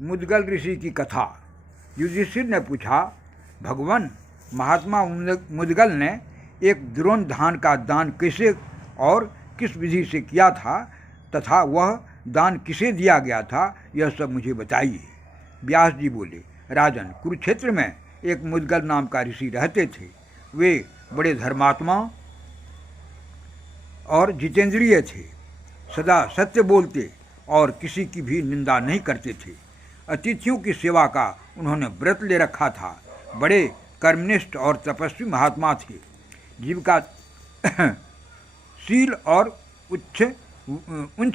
मुद्गल ऋषि की कथा। युधिष्ठिर ने पूछा, भगवान, महात्मा मुद्गल ने एक द्रोण धान का दान कैसे और किस विधि से किया था तथा वह दान किसे दिया गया था, यह सब मुझे बताइए। व्यास जी बोले, राजन, कुरुक्षेत्र में एक मुद्गल नाम का ऋषि रहते थे। वे बड़े धर्मात्मा और जितेंद्रिय थे, सदा सत्य बोलते और किसी की भी निंदा नहीं करते थे। अतिथियों की सेवा का उन्होंने व्रत ले रखा था। बड़े कर्मनिष्ठ और तपस्वी महात्मा थे। जीविका शील और उच्च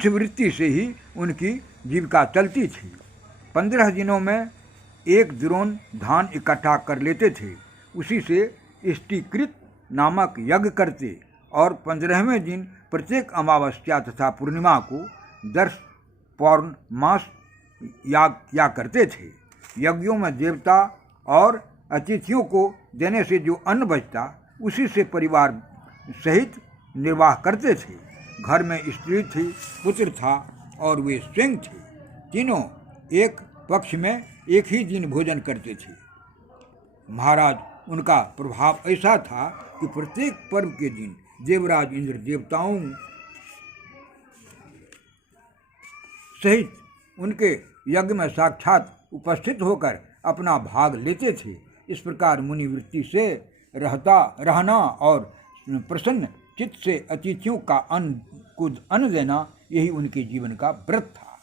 वृत्ति से ही उनकी जीविका चलती थी। 15 दिनों में एक द्रोण धान इकट्ठा कर लेते थे। उसी से इष्टिकृत नामक यज्ञ करते और 15वें दिन प्रत्येक अमावस्या तथा पूर्णिमा को 10 पौर्णमास याग किया करते थे। यज्ञों में देवता और अतिथियों को देने से जो अन्न बचता उसी से परिवार सहित निर्वाह करते थे। घर में स्त्री थी, पुत्र था और वे स्वयं थे। तीनों एक पक्ष में एक ही दिन भोजन करते थे। महाराज, उनका प्रभाव ऐसा था कि प्रत्येक पर्व के दिन देवराज इंद्र देवताओं सहित उनके यज्ञ में साक्षात उपस्थित होकर अपना भाग लेते थे। इस प्रकार मुनिवृत्ति से रहना और प्रसन्न चित्त से अतिथियों का अन्न देना, यही उनके जीवन का व्रत था।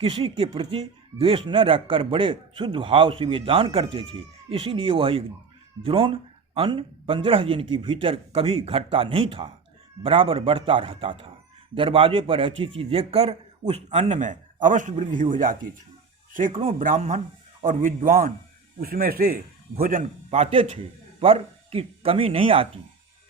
किसी के प्रति द्वेष न रखकर बड़े शुद्ध भाव से वे दान करते थे। इसीलिए वह एक द्रोण अन्न 15 दिन के भीतर कभी घटता नहीं था, बराबर बढ़ता रहता था। दरवाजे पर अतिथि देखकर उस अन्न में अवश्य वृद्धि हो जाती थी। सैकड़ों ब्राह्मण और विद्वान उसमें से भोजन पाते थे, पर की कमी नहीं आती।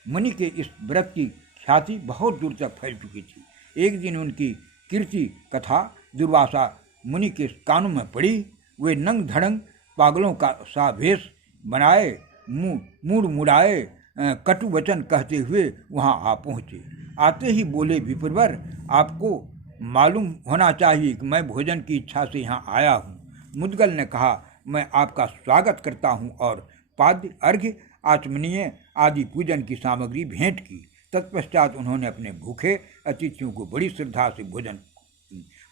मुनि के इस व्रत की ख्याति बहुत दूर तक फैल चुकी थी। एक दिन उनकी कीर्ति कथा दुर्वासा मुनि के कानों में पड़ी। वे नंग धड़ंग पागलों का सा वेश बनाए, मूड मुड़ाए, कटु वचन कहते हुए वहां आ पहुँचे। आते ही बोले, विप्रवर, आपको मालूम होना चाहिए कि मैं भोजन की इच्छा से यहाँ आया हूँ। मुद्गल ने कहा, मैं आपका स्वागत करता हूँ और पाद्य, अर्घ्य, आचमनीय आदि पूजन की सामग्री भेंट की। तत्पश्चात उन्होंने अपने भूखे अतिथियों को बड़ी श्रद्धा से भोजन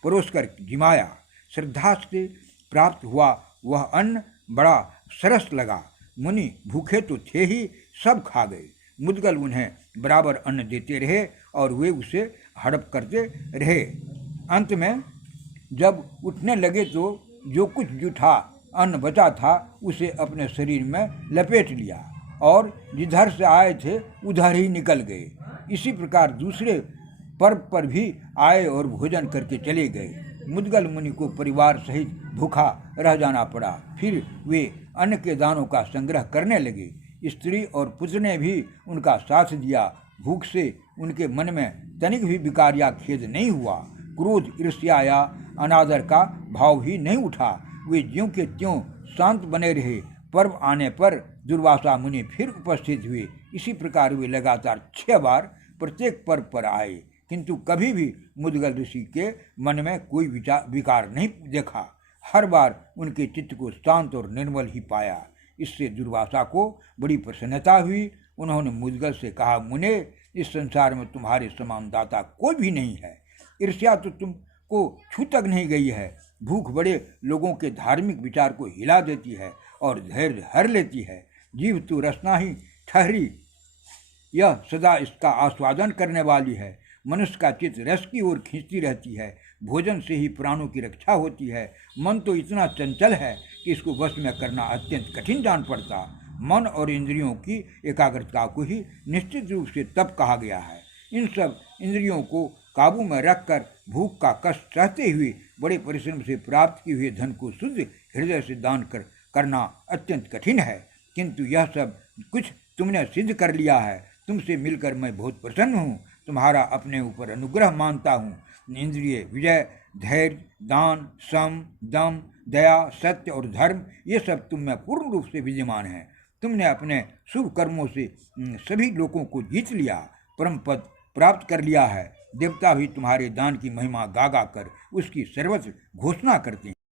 परोसकर जिमाया। श्रद्धा से प्राप्त हुआ वह अन्न बड़ा सरस लगा। मुनि भूखे तो थे ही, सब खा गए। मुद्गल उन्हें बराबर अन्न देते रहे और वे उसे हड़प करते रहे। अंत में जब उठने लगे तो जो कुछ जूठा अन्न बचा था उसे अपने शरीर में लपेट लिया और जिधर से आए थे उधर ही निकल गए। इसी प्रकार दूसरे पर्व पर भी आए और भोजन करके चले गए। मुद्गल मुनि को परिवार सहित भूखा रह जाना पड़ा। फिर वे अन्न के दानों का संग्रह करने लगे। स्त्री और पुत्र ने भी उनका साथ दिया। भूख से उनके मन में तनिक भी विकार या खेद नहीं हुआ। क्रोध, ईर्ष्या या अनादर का भाव ही नहीं उठा। वे ज्यों के त्यों शांत बने रहे। पर्व आने पर दुर्वासा मुनि फिर उपस्थित हुए। इसी प्रकार वे लगातार 6 बार प्रत्येक पर्व पर आए, किंतु कभी भी मुद्गल ऋषि के मन में कोई विकार नहीं देखा। हर बार उनके चित्त को शांत और निर्मल ही पाया। इससे दुर्वासा को बड़ी प्रसन्नता हुई। उन्होंने मुद्गल से कहा, मुने, इस संसार में तुम्हारे समान दाता कोई भी नहीं है। ईर्ष्या तो तुमको छू तक नहीं गई है। भूख बड़े लोगों के धार्मिक विचार को हिला देती है और धैर्य हर लेती है। जीव तो रसना ही ठहरी, यह सदा इसका आस्वादन करने वाली है। मनुष्य का चित्त रस की ओर खींचती रहती है। भोजन से ही प्राणों की रक्षा होती है। मन तो इतना चंचल है कि इसको वश में करना अत्यंत कठिन जान पड़ता। मन और इंद्रियों की एकाग्रता को ही निश्चित रूप से तप कहा गया है। इन सब इंद्रियों को काबू में रखकर भूख का कष्ट सहते हुए बड़े परिश्रम से प्राप्त किए हुए धन को शुद्ध हृदय से दान करना अत्यंत कठिन है, किंतु यह सब कुछ तुमने सिद्ध कर लिया है। तुमसे मिलकर मैं बहुत प्रसन्न हूँ। तुम्हारा अपने ऊपर अनुग्रह मानता हूँ। इंद्रिय विजय, धैर्य, दान, सम, दम, दया, सत्य और धर्म, ये सब तुम में पूर्ण रूप से विद्यमान हैं। तुमने अपने शुभ कर्मों से सभी लोगों को जीत लिया, परम पद प्राप्त कर लिया है। देवता भी तुम्हारे दान की महिमा गा गा कर उसकी सर्वत्र घोषणा करते हैं।